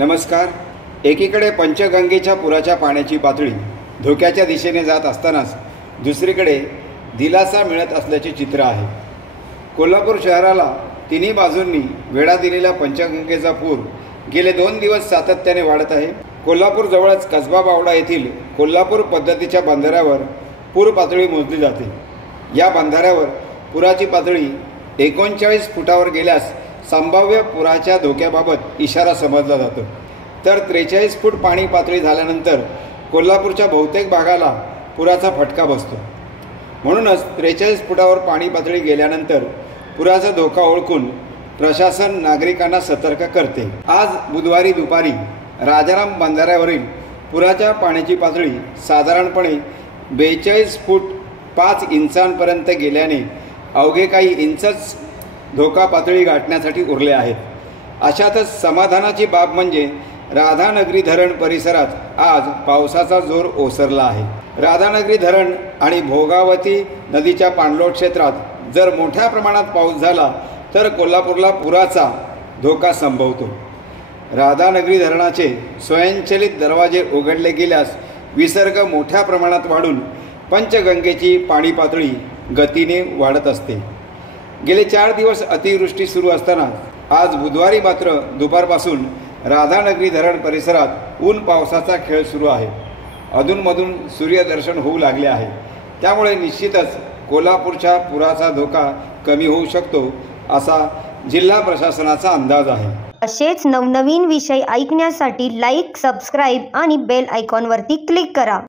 नमस्कार। एकीकडे पंचगंगेच्या पुराच्या पाण्याची पातळी धोक्याच्या दिशेने जात असतानाच दुसरीकडे दिलासा मिळत असल्याचे चित्र आहे। कोल्हापूर शहराला तिन्ही बाजूंनी वेढा दिलेला पंचगंगेचा पूर गेले 2 दिवस सातत्याने वाढत आहे। कोल्हापूर जवळच कसबा बावडा येथील कोल्हापूर पद्धतीच्या बंधाऱ्यावर पूर पातळी मोजली जाते। या बंधाऱ्यावर पुराची पातळी 39 फुटावर गेल्यास संभाव्य पुराच्या धोक्याबाबत इशारा समजला जातो, तर 43 फूट पाणी पातळी झाल्यानंतर कोल्हापूरच्या बहुतेक भागाला पुराचा फटका बसतो। म्हणूनच 43 फुटावर पाणी पातळी गेल्यानंतर पुराचा धोका ओळखून प्रशासन नागरिकांना सतर्क करते। आज बुधवारी दुपारी राजाराम बंधाऱ्यावरील पुराच्या पाण्याची पातळी साधारणपणे 42 फूट 5 इंचांपर्यंत गेल्याने अवघे काही इंचच धोका पातळी गाठण्यासाठी उरले आहेत। अशातच समाधानाची बाब म्हणजे राधानगरी धरण परिसरात आज पावसाचा जोर ओसरला आहे। राधानगरी धरण आणि भोगावती नदीच्या पाणलोट क्षेत्रात जर मोठ्या प्रमाणात पाऊस झाला तर कोल्हापूरला पुराचा धोका संभवतो। राधानगरी धरणाचे स्वयंचलित दरवाजे उघडले गेल्यास विसर्ग मोठ्या प्रमाणात वाढून पंचगंगेची पाणी पातळी गतीने वाढत असते। गेले 4 दिवस अतिवृष्टी सुरू असताना आज बुधवारी मात्र दुपारपासून राधानगरी धरण परिसरात ऊन पावसाचा खेळ सुरू आहे। अधूनमधून सूर्यदर्शन होऊ लागले आहे, त्यामुळे निश्चितच कोल्हापूरच्या पुराचा धोका कमी होऊ शकतो असा जिल्हा प्रशासनाचा अंदाज आहे। असेच नवनवीन विषय ऐकण्यासाठी लाईक, सबस्क्राईब आणि बेल आयकॉनवरती क्लिक करा।